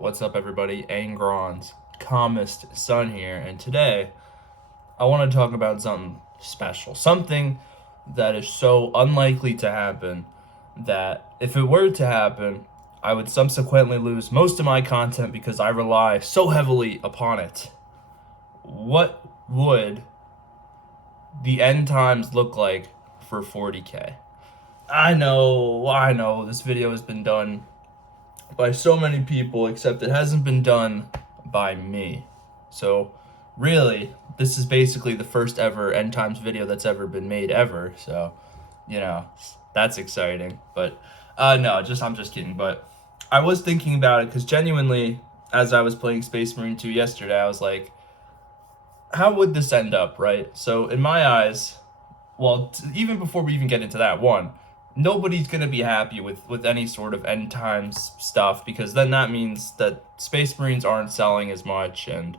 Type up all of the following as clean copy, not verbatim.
What's up, everybody? Angron's calmest son here, and today I want to talk about something special, something that is so unlikely to happen that if it were to happen, I would subsequently lose most of my content because I rely so heavily upon it. What would the end times look like for 40K? I know, this video has been done by so many people, except it hasn't been done by me. So, really, this is basically the first ever end times video that's ever been made ever. So, that's exciting. But no, I'm just kidding. But I was thinking about it because genuinely, as I was playing Space Marine 2 yesterday, I was like, how would this end up, right? So, in my eyes, well, even before we even get into that one, nobody's going to be happy with any sort of end times stuff, because then that means that Space Marines aren't selling as much and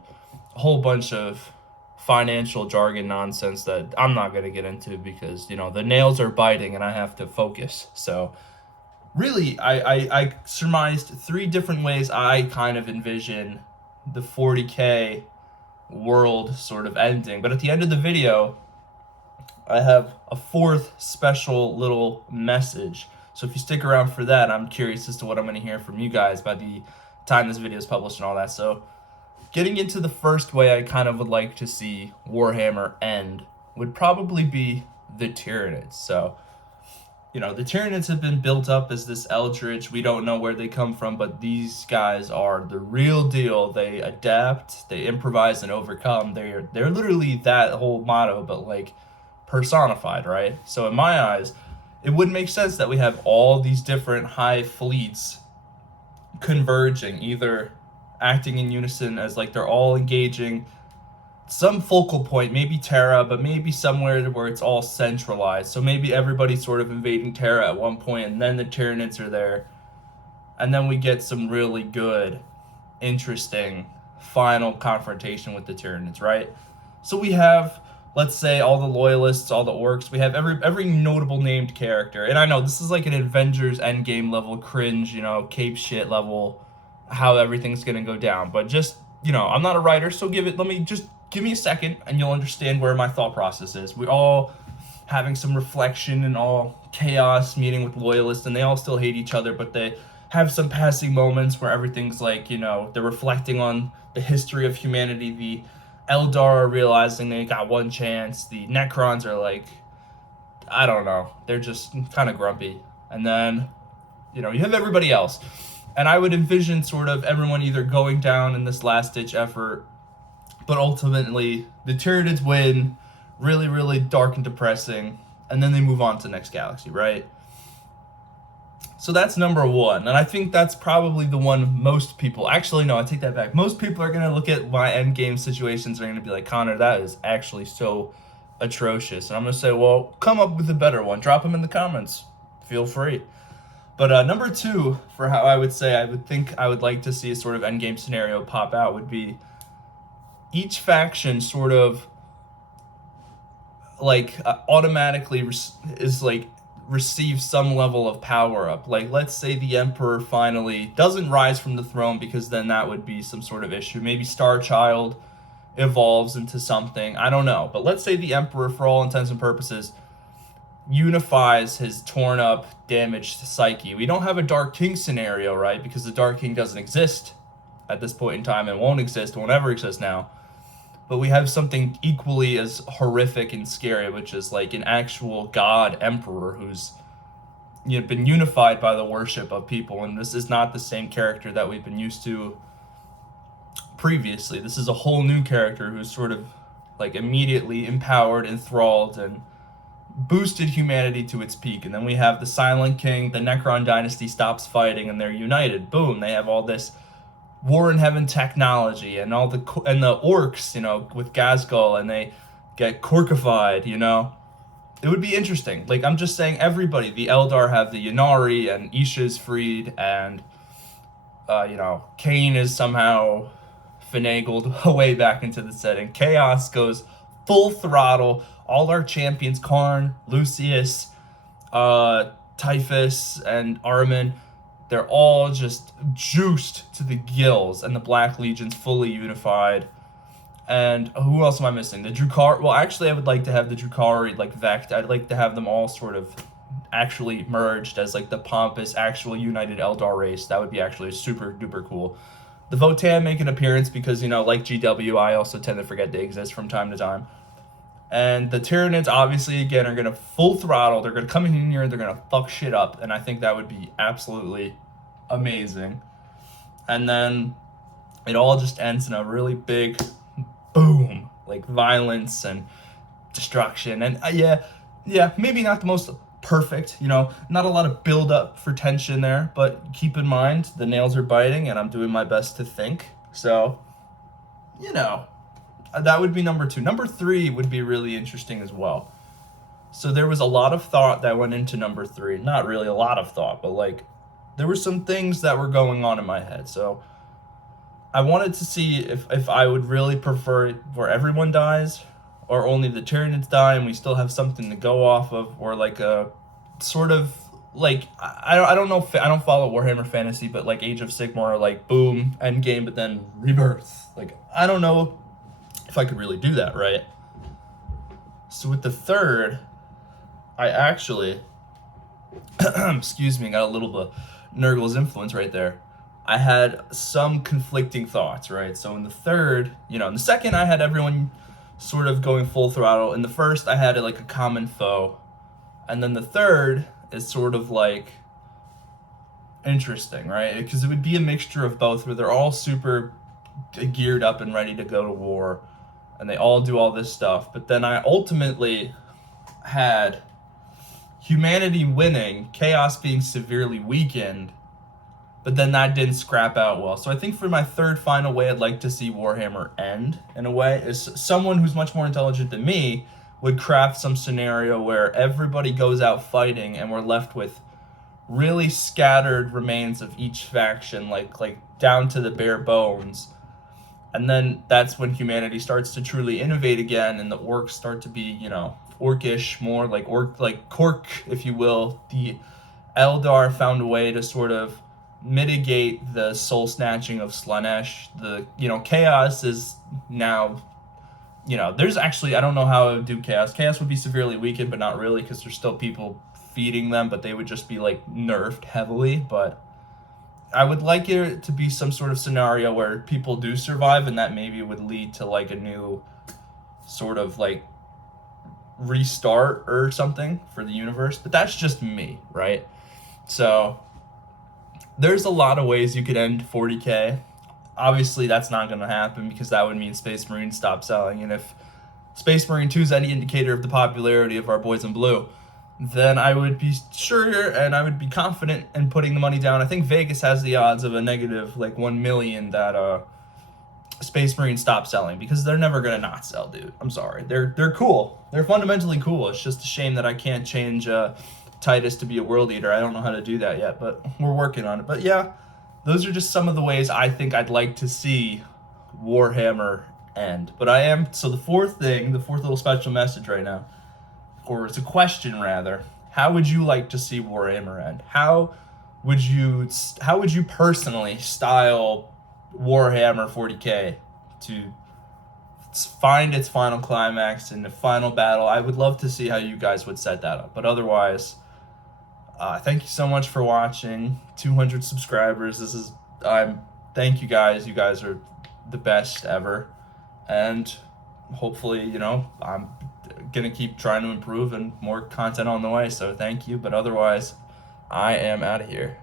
a whole bunch of financial jargon nonsense that I'm not going to get into because, the nails are biting and I have to focus. So really, I surmised three different ways I kind of envision the 40K world sort of ending. But at the end of the video, I have a fourth special little message. So if you stick around for that, I'm curious as to what I'm going to hear from you guys by the time this video is published and all that. So getting into the first way I kind of would like to see Warhammer end would probably be the Tyranids. So, the Tyranids have been built up as this Eldritch. We don't know where they come from, but these guys are the real deal. They adapt, they improvise, and overcome. They're literally that whole motto, but like personified, right? So in my eyes, it would make sense that we have all these different hive fleets converging, either acting in unison as like they're all engaging some focal point, maybe Terra, but maybe somewhere where it's all centralized. So maybe everybody's sort of invading Terra at one point, and then the Tyranids are there. And then we get some really good, interesting final confrontation with the Tyranids, right? So we have, let's say, all the loyalists, all the orcs. We have every notable named character. And I know this is like an Avengers Endgame level cringe, cape shit level, how everything's gonna go down. But just, I'm not a writer, so give me a second and you'll understand where my thought process is. We're all having some reflection and all chaos, meeting with loyalists, and they all still hate each other, but they have some passing moments where everything's like, they're reflecting on the history of humanity. The Eldar are realizing they got one chance. The Necrons are like, I don't know, they're just kind of grumpy. And then, you have everybody else. And I would envision sort of everyone either going down in this last-ditch effort, but ultimately the Tyranids win, really, really dark and depressing, and then they move on to the next galaxy, right? So that's number one, and I think that's probably the one most people... Actually, no, I take that back. Most people are going to look at my endgame situations and are going to be like, Connor, that is actually so atrocious. And I'm going to say, well, come up with a better one. Drop them in the comments. Feel free. But number two, for how I would say I would like to see a sort of endgame scenario pop out, would be each faction sort of like automatically receive some level of power up. Like, let's say the Emperor finally doesn't rise from the throne, because then that would be some sort of issue. Maybe Starchild evolves into something. I don't know. But let's say the Emperor, for all intents and purposes, unifies his torn up, damaged psyche. We don't have a Dark King scenario, right? Because the Dark King doesn't exist at this point in time and won't ever exist now. But we have something equally as horrific and scary, which is like an actual god emperor who's been unified by the worship of people. And this is not the same character that we've been used to previously. This is a whole new character who's sort of like immediately empowered, enthralled, and boosted humanity to its peak. And then we have the Silent King, the Necron dynasty stops fighting, and they're united. Boom, they have all this War in Heaven technology and the orcs, with Ghazghkull, and they get Korkified, It would be interesting. Like, I'm just saying, everybody, the Eldar have the Ynnari, and Isha's freed, and, Kane is somehow finagled away back into the setting. Chaos goes full throttle. All our champions, Karn, Lucius, Typhus, and Armin, They're all just juiced to the gills, and the Black Legion's fully unified. And who else am I missing? The Drukhari. Well, actually, I would like to have the Drukhari like Vect. I'd like to have them all sort of actually merged as like the pompous, actual united Eldar race. That would be actually super duper cool. The Votann make an appearance because, like GW, I also tend to forget they exist from time to time. And the Tyranids, obviously, again, are going to full throttle. They're going to come in here, they're going to fuck shit up. And I think that would be absolutely amazing. And then it all just ends in a really big boom, like violence and destruction. And yeah, maybe not the most perfect, not a lot of build up for tension there, but keep in mind the nails are biting and I'm doing my best to think. So, that would be number 2. Number 3 would be really interesting as well. So there was a lot of thought that went into number 3. Not really a lot of thought, but like there were some things that were going on in my head. So I wanted to see if I would really prefer it where everyone dies, or only the Tyranids die and we still have something to go off of, or like a sort of like I don't know, I don't follow Warhammer Fantasy, but like Age of Sigmar, like boom, end game, but then rebirth. Like I don't know if I could really do that, right? So with the third, I actually excuse me, got a little bit of Nurgle's influence right there. I had some conflicting thoughts, right? So in the third, in the second, I had everyone sort of going full throttle. In the first, I had like a common foe. And then the third is sort of like interesting, right? Because it would be a mixture of both, where they're all super geared up and ready to go to war. And they all do all this stuff. But then I ultimately had humanity winning, chaos being severely weakened, but then that didn't scrap out well. So I think for my third final way I'd like to see Warhammer end, in a way, is someone who's much more intelligent than me would craft some scenario where everybody goes out fighting and we're left with really scattered remains of each faction, like down to the bare bones. And then that's when humanity starts to truly innovate again, and the orcs start to be, orcish, more like Kork, if you will. The Eldar found a way to sort of mitigate the soul snatching of Slaanesh. The chaos is now, there's actually, I don't know how I would do chaos would be severely weakened, but not really, because there's still people feeding them, but they would just be like nerfed heavily. But I would like it to be some sort of scenario where people do survive, and that maybe would lead to like a new sort of like restart or something for the universe. But that's just me, right? So there's a lot of ways you could end 40K. Obviously, that's not going to happen because that would mean Space Marine stop selling. And if Space Marine 2 is any indicator of the popularity of our boys in blue, then I would be sure and I would be confident in putting the money down. I think Vegas has the odds of a negative like 1 million that Space Marine stop selling, because they're never going to not sell, dude. I'm sorry. They're cool. They're fundamentally cool. It's just a shame that I can't change Titus to be a world eater. I don't know how to do that yet, but we're working on it. But yeah, those are just some of the ways I think I'd like to see Warhammer end. But so the fourth little special message right now, or it's a question rather, how would you like to see Warhammer end? How would you personally style Warhammer 40K to find its final climax in the final battle? I would love to see how you guys would set that up. But otherwise, thank you so much for watching. 200 subscribers. Thank you guys. You guys are the best ever. And hopefully, I'm going to keep trying to improve and more content on the way. So thank you. But otherwise, I am out of here.